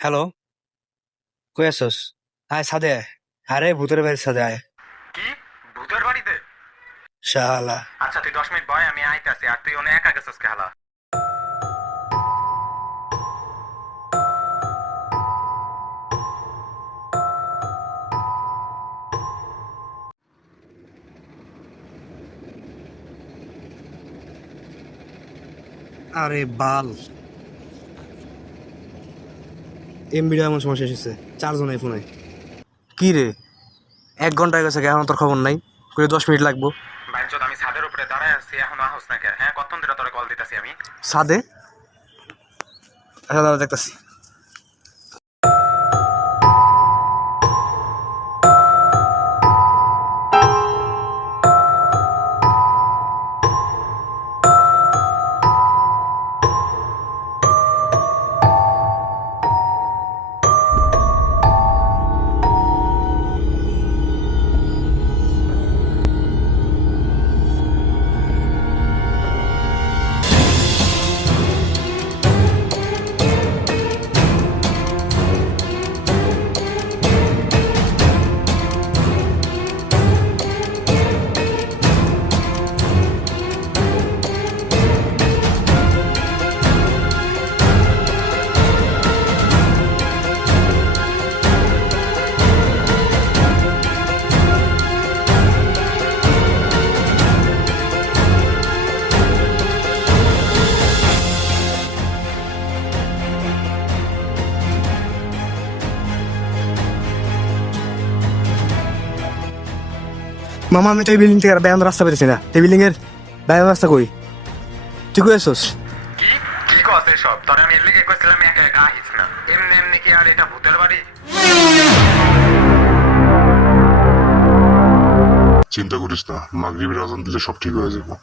Hello, কই আছস? আয় ছাদে আয়। আরে ভূতের বাড়ির ছাদে আয়। কি? ভূতের বাড়িতে? শালা। আচ্ছা তুই 10 মিনিট বয়, আমি আইতাছি। আর তুই অনেক একা গেছিস খেলা। আরে বাল, এমবিটা এমন সমস্যা এসেছে, চার্জও নাই ফোনে। কি রে, 1 ঘন্টা হয়ে গেছে, এখন তোর খবর নাই? করে 10 মিনিট লাগবো। বাইঞ্চোদ, আমি ছাদের উপরে দাঁড়ায় আছি, এখন আহস না কে? হ্যাঁ, কতক্ষণ ধরে তোরে কল দিতাছি আমি। ছাদে? আচ্ছা দাদা, দেখতেছি। মামা, আমি তো এই বিল্ডিং থেকে বেড়ানোর রাস্তা পেতেছি না। এই বিল্ডিং এর বেড়ানোর রাস্তা কই? তুই কই আছস? কি কি কস এসব? তোরে আমি এর লিগে কইছিলাম একা একা আহিস না। এমনি এমনি কি আর এটা ভূতের বাড়ি? চিন্তা করিস না, মাগরিবের আজান দিলে সব ঠিক হয়ে যাবে।